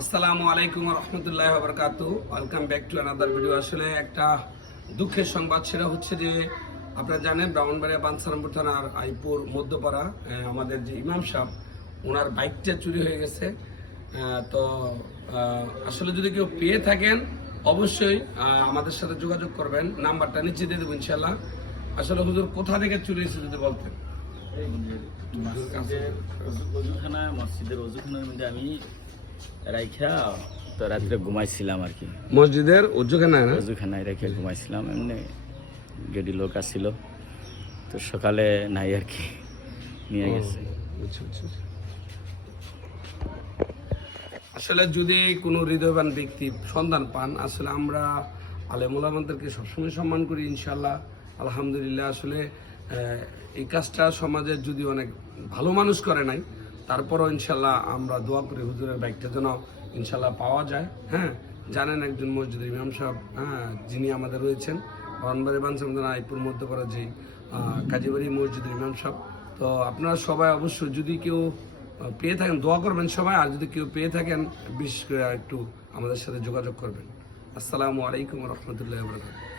আসসালামু আলাইকুম রহমতুল্লাহ বারকাতু। Welcome back to another video. আসলে একটা দুঃখের সংবাদ, সেটা হচ্ছে যে আপনারা জানেন ব্রাহ্মণবাড়িয়া বাঞ্ছারামপুর থানার আইপুর মধ্যপাড়া আমাদের যে ইমাম সাহেব, ওনার বাইকটা চুরি হয়ে গেছে। তো আসলে যদি কেউ পেয়ে থাকেন অবশ্যই আমাদের সাথে যোগাযোগ করবেন, নাম্বারটা নিচে দিয়ে দেবো ইনশাল্লাহ। আসলে হুজুর কোথা থেকে চুরি হয়েছে যদি বলতেন। মসজিদের অজুখানার মধ্যে আমি রাইখা তো রাত্রে ঘুমাইছিলাম আর কি। মসজিদের অজুখানায় না? অজুখানায় রেখে ঘুমাইছিলাম, এমনি গেডি লোক আসছিল, তো সকালে নাই আর কি, নিয়ে গেছে। আসলে যদি কোনো হৃদয়বান ব্যক্তি সন্ধান পান, আসলে আমরা আলেমুলামাদেরকে সবসময় সম্মান করি ইনশাল্লাহ, আলহামদুলিল্লাহ। আসলে এই কাজটা সমাজের যদি অনেক ভালো মানুষ করে নাই, তারপরও ইনশাল্লাহ আমরা দোয়া করি হুজুরের বাইকটা যেন ইনশাল্লাহ পাওয়া যায়। হ্যাঁ, জানেন একজন মসজিদের ইমাম সাহেব, যিনি আমাদের রয়েছেন ব্রাহ্মণবাড়ি বাঞ্ছারামপুর আইপুর মধ্যপাড়া যে কাজীবাড়ি মসজিদের ইমাম সাহেব। তো আপনারা সবাই অবশ্যই যদি কেউ পেয়ে থাকেন দোয়া করবেন সবাই, আর যদি কেউ পেয়ে থাকেন বিশেষ করে একটু আমাদের সাথে যোগাযোগ করবেন। আসসালামু আলাইকুম রহমতুল্লাহ বরকাতুহু।